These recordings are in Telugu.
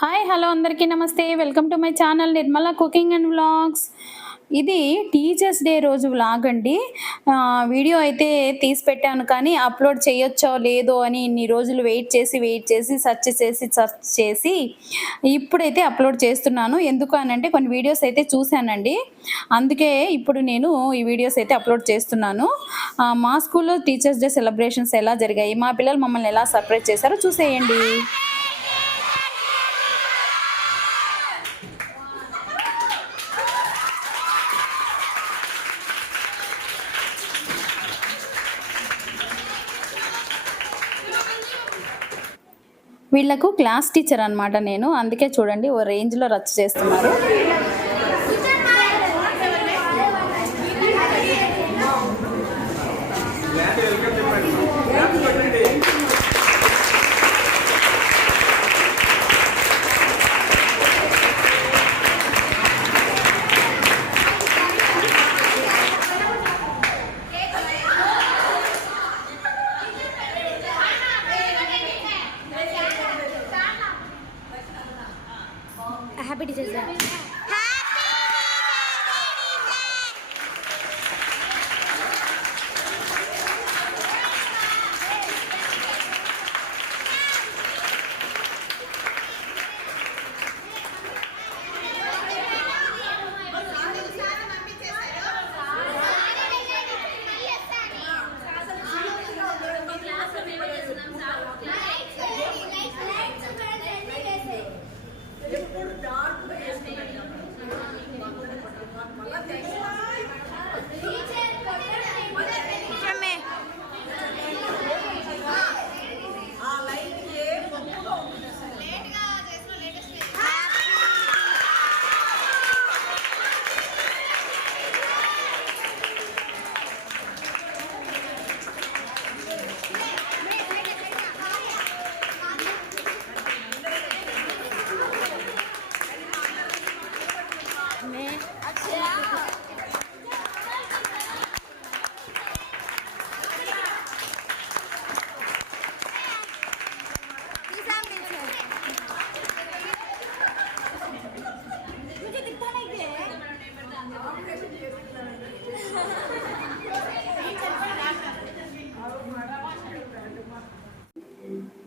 హాయ్ హలో అందరికీ నమస్తే. Welcome to my channel Nirmala cooking and vlogs. ఇది టీచర్స్ డే రోజు వ్లాగ్ అండి. వీడియో అయితే తీసి పెట్టాను కానీ అప్లోడ్ చేయొచ్చో లేదో అని ఇన్ని రోజులు వెయిట్ చేసి వెయిట్ చేసి సెర్చ్ చేసి సెర్చ్ చేసి ఇప్పుడైతే అప్లోడ్ చేస్తున్నాను. ఎందుకు అని అంటే కొన్ని వీడియోస్ అయితే చూశానండి. అందుకే ఇప్పుడు నేను ఈ వీడియోస్ అయితే అప్లోడ్ చేస్తున్నాను. మా స్కూల్లో టీచర్స్ డే సెలబ్రేషన్స్ ఎలా జరిగాయి? మా పిల్లలు మమ్మల్ని ఎలా సర్ప్రైజ్ చేశారో చూసేయండి. వీళ్ళకు క్లాస్ టీచర్ అన్నమాట నేను. అందుకే చూడండి ఓ రేంజ్లో రచ్చ చేస్తున్నారు. హ్యాపీ టీచర్స్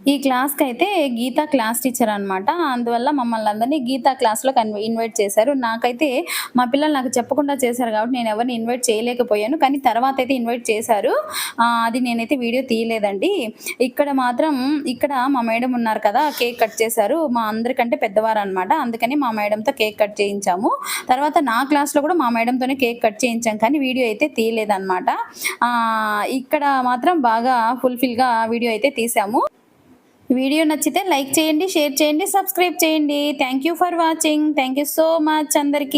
ఈ క్లాస్కి అయితే గీతా క్లాస్ టీచర్ అనమాట అందువల్ల మమ్మల్ని అందరినీ గీతా క్లాస్లో కన్వ ఇన్వైట్ చేశారు. నాకైతే మా పిల్లలు నాకు చెప్పకుండా చేశారు కాబట్టి నేను ఎవరిని ఇన్వైట్ చేయలేకపోయాను. కానీ తర్వాత అయితే ఇన్వైట్ చేశారు. అది నేనైతే వీడియో తీయలేదండి. ఇక్కడ మాత్రం ఇక్కడ మా మేడం ఉన్నారు కదా కేక్ కట్ చేశారు. మా అందరికంటే పెద్దవారు అనమాట అందుకని మా మేడంతో కేక్ కట్ చేయించాము. తర్వాత నా క్లాస్లో కూడా మా మేడంతోనే కేక్ కట్ చేయించాం. కానీ వీడియో అయితే తీయలేదన్నమాట. ఇక్కడ మాత్రం బాగా ఫుల్ఫిల్గా వీడియో అయితే తీసాము వీడియో నచ్చితే లైక్ చేయండి షేర్ చేయండి సబ్స్క్రైబ్ చేయండి. Thank you for watching thank you so much అందరికీ.